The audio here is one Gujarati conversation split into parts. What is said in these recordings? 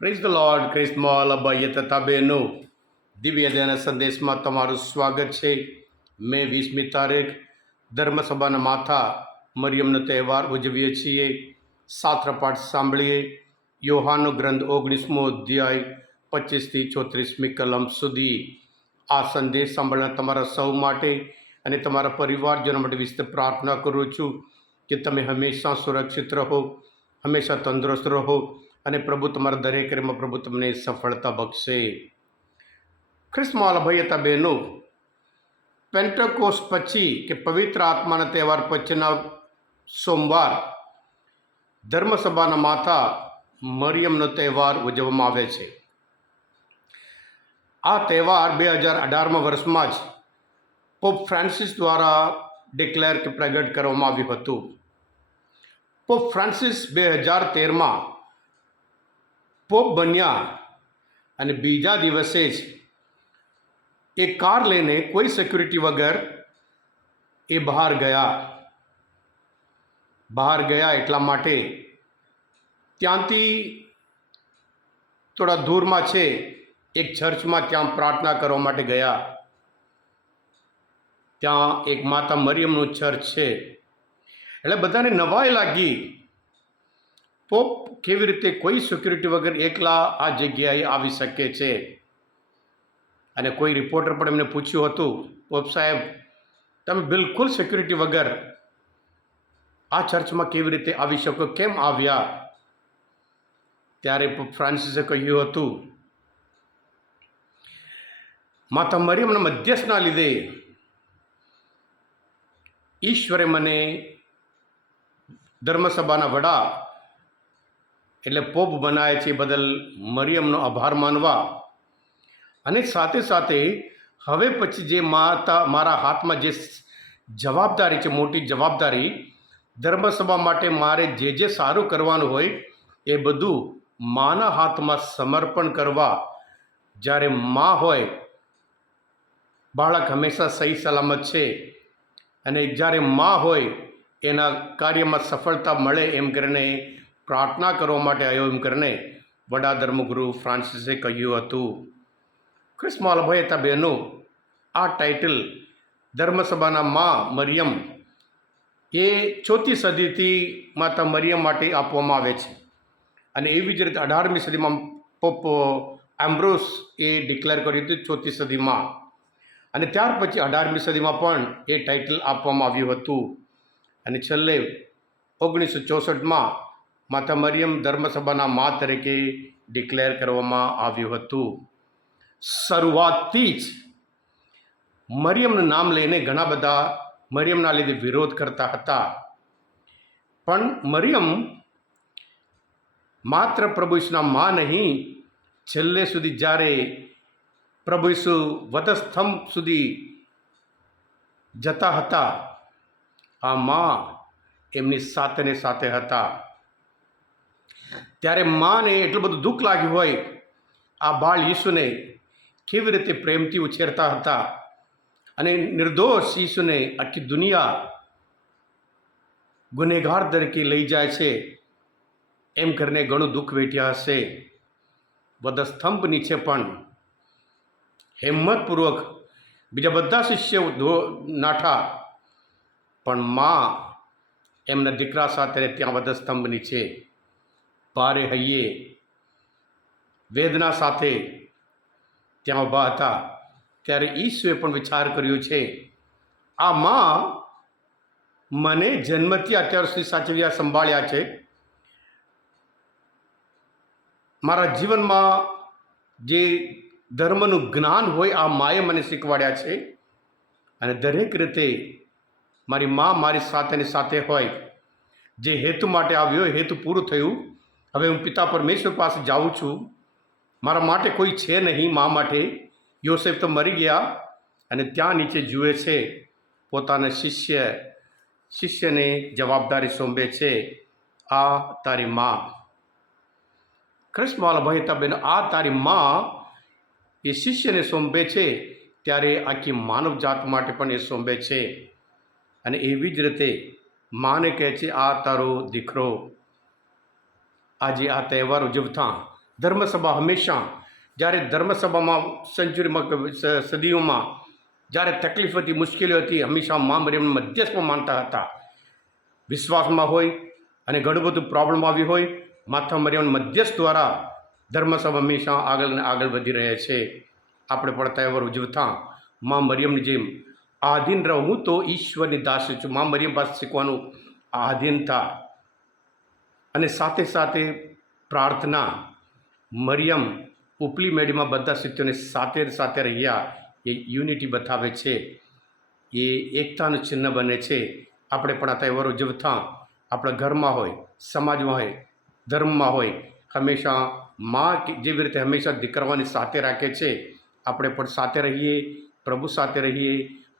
Praise the lord. ક્રિસ્મોલ અબાઈએ તથા બહેનો, દિવ્ય ધ્યાન સંદેશમાં તમારું સ્વાગત છે. મે 20મી તારીખ ધર્મસભાના માથા મરિયમનો તહેવાર ઉજવીએ છીએ. શાસ્ત્ર પાઠ સાંભળીએ. યોહાનનો ગ્રંથ 19મો અધ્યાય 25થી 34મી કલમ સુધી. આ સંદેશ સાંભળનાર તમારા સૌ માટે અને તમારા પરિવારજનો માટે વિશેષ પ્રાર્થના કરું છું કે તમે હંમેશા સુરક્ષિત રહો, હંમેશા તંદુરસ્ત રહો અને પ્રભુ તમારા દરેક કાર્યમાં પ્રભુ તમને સફળતા બક્ષે. ખ્રિસ્મોલ ભાઈ હતા બહેનો, પેન્ટેકોસ્ટ પછી કે પવિત્ર આત્માના તહેવાર પછીના સોમવાર ધર્મસભાના માતા મરિયમનો તહેવાર ઉજવવામાં આવે છે. આ તહેવાર 2018માં વર્ષમાં જ પોપ ફ્રાન્સિસ દ્વારા ડિક્લેર કે પ્રગટ કરવામાં આવ્યું હતું. પોપ ફ્રાન્સિસ 2013માં પોપ બન્યા અને બીજા દિવસે જ એ કાર લઈને કોઈ સિક્યુરિટી વગર એ બહાર ગયા એટલા માટે ત્યાંથી થોડા દૂરમાં છે એક ચર્ચમાં ત્યાં પ્રાર્થના કરવા માટે ગયા. ત્યાં એક માતા મરિયમનું ચર્ચ છે. એટલે બધાને નવાઈ લાગી, પોપ કેવી રીતે કોઈ સિક્યુરિટી વગર એકલા આ જગ્યાએ આવી શકે છે. અને કોઈ રિપોર્ટર પણ એમને પૂછ્યું હતું, પોપ સાહેબ તમે બિલકુલ સિક્યુરિટી વગર આ ચર્ચમાં કેવી રીતે આવી શકો, કેમ આવ્યા? ત્યારે પોપ ફ્રાન્સિસે કહ્યું હતું, માતા મરિયમના મધ્યસ્થના લીધે ઈશ્વરે મને ધર્મસભાના વડા એટલે પોપ બનાવે છે, બદલ મરિયમનો આભાર માનવા. અને સાથે સાથે હવે પછી જે મારા હાથમાં જે જવાબદારી છે, મોટી જવાબદારી, ધર્મસભા માટે મારે જે સારું કરવાનું હોય એ બધું માના હાથમાં સમર્પણ કરવા. જ્યારે મા હોય, બાળક હંમેશા સહી સલામત છે, અને જ્યારે મા હોય એના કાર્યમાં સફળતા મળે એમ કરીને પ્રાર્થના કરવા માટે આવ્યો એમ કરીને વડા ધર્મગુરુ ફ્રાન્સિસે કહ્યું હતું. ખ્રિસ્મોલ ભાઈ હતા બહેનો, આ ટાઇટલ ધર્મસભાના મા મરિયમ એ 4મી સદીથી માતા મરિયમ માટે આપવામાં આવે છે. અને એવી જ રીતે 18મી સદીમાં પોપ એમ્બ્રોસ એ ડિક્લેર કર્યું હતું 4મી સદીમાં. અને ત્યાર પછી 18મી સદીમાં પણ એ ટાઇટલ આપવામાં આવ્યું હતું. અને છેલ્લે 1964માં માતા મરિયમ ધર્મસભાના મા તરીકે ડિક્લેર કરવામાં આવ્યું હતું. શરૂઆતથી જ મરિયમનું નામ લઈને ઘણા બધા મરિયમના લીધે વિરોધ કરતા હતા. પણ મરિયમ માત્ર પ્રભુ ઈસુના મા નહીં, છેલ્લે સુધી જ્યારે પ્રભુ ઈસુ વધસ્તંભ સુધી જતા હતા, આ મા એમની સાથે હતા. ત્યારે માને એટલું બધું દુઃખ લાગ્યું હોય, આ બાળ ઈસુને કેવી રીતે પ્રેમથી ઉછેરતા હતા, અને નિર્દોષ ઈસુને આખી દુનિયા ગુનેગાર તરીકે લઈ જાય છે એમ કરીને ઘણું દુઃખ વેઠ્યા હશે. વધસ્તંભ નીચે પણ હિંમતપૂર્વક બીજા બધા શિષ્યો નાઠા, પણ મા એમના દીકરા સાથે ત્યાં વધસ્તંભ નીચે ભારે હૈયે વેદના સાથે ત્યાં ઊભા હતા. ત્યારે ઈસુએ પણ વિચાર કર્યો છે, આ મા મને જન્મથી અત્યાર સુધી સાચવ્યા, સંભાળ્યા છે. મારા જીવનમાં જે ધર્મનું જ્ઞાન હોય આ માએ મને શીખવાડ્યા છે. અને દરેક રીતે મારી મા મારી સાથે હોય. જે હેતુ માટે આવ્યો એ હેતુ પૂરું થયું. હવે હું પિતા પરમેશ્વર પાસે જાઉં છું. મારા માટે કોઈ છે નહીં મા માટે. યોસેફ તો મરી ગયા, અને ત્યાં નીચે જુએ છે, પોતાના શિષ્યને જવાબદારી સોંપે છે, આ તારી મા. ખ્રિસ્મોલ ભાઈ હતા બેન, આ તારી મા એ શિષ્યને સોંપે છે, ત્યારે આખી માનવ જાત માટે પણ એ સોંપે છે. અને એવી જ રીતે માને કહે છે, આ તારો દીકરો. આજે આ તહેવાર ઉજવતા ધર્મસભા હંમેશા જ્યારે ધર્મસભામાં સેન્ચુરીમાં સદીઓમાં જ્યારે તકલીફ હતી, મુશ્કેલીઓ હતી, હંમેશા મા મરિયમને મધ્યસ્થમાં માનતા હતા. વિશ્વાસમાં હોય અને ઘણું બધું પ્રોબ્લેમ આવી હોય, માતા મરિયમ મધ્યસ્થ દ્વારા ધર્મસભા હંમેશા આગળ અને આગળ વધી રહે છે. આપણે પણ તહેવાર ઉજવતા મા મરિયમની જેમ આધીન રહું. હું તો ઈશ્વરની દાસી છું. મા મરિયમ પાસે શીખવાનું આધીનતા અને સાથે સાથે પ્રાર્થના. મરિયમ ઉપલી મેડીમાં બધા શિષ્યોને સાથે સાથે રહ્યા એ યુનિટી બતાવે છે, એ એકતાનું ચિહ્ન બને છે. આપણે પણ આ તહેવારો ઉજવતા આપણા ઘરમાં હોય, સમાજમાં હોય, ધર્મમાં હોય, હંમેશા મા જેવી રીતે હંમેશા દીકરાઓની સાથે રાખે છે, આપણે પણ સાથે રહીએ, પ્રભુ સાથે રહીએ.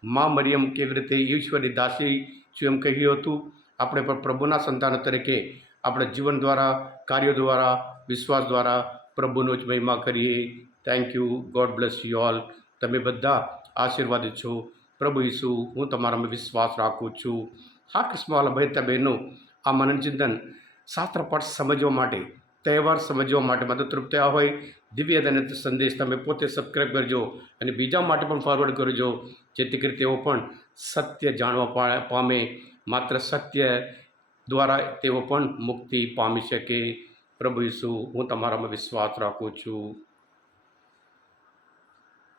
મા મરિયમ કેવી રીતે ઈશ્વરની દાસી છું એમ કહ્યું હતું, આપણે પણ પ્રભુના સંતાનો તરીકે આપણે જીવન દ્વારા, કાર્યો દ્વારા, વિશ્વાસ દ્વારા પ્રભુનો જ મહિમા કરીએ. Thank you. God bless you all. તમે બધા આશીર્વાદિત છો. પ્રભુ ઈસુ, હું તમારામાં વિશ્વાસ રાખું છું. હા કૃષ્ણવાલા ભાઈ ત્યાં બહેનો, આ મનનચિંતન શાસ્ત્ર પાઠ સમજવા માટે, તહેવાર સમજવા માટે મદદરૂપ થયા હોય, દિવ્ય અને સંદેશ તમે પોતે સબસ્ક્રાઈબ કરજો અને બીજા માટે પણ ફોરવર્ડ કરજો, જેથી કરી તેઓ પણ સત્ય જાણવા પામે. માત્ર સત્ય દ્વારા તેઓ પણ મુક્તિ પામી શકે. પ્રભુ ઈસુ, હું તમારામાં વિશ્વાસ રાખું છું.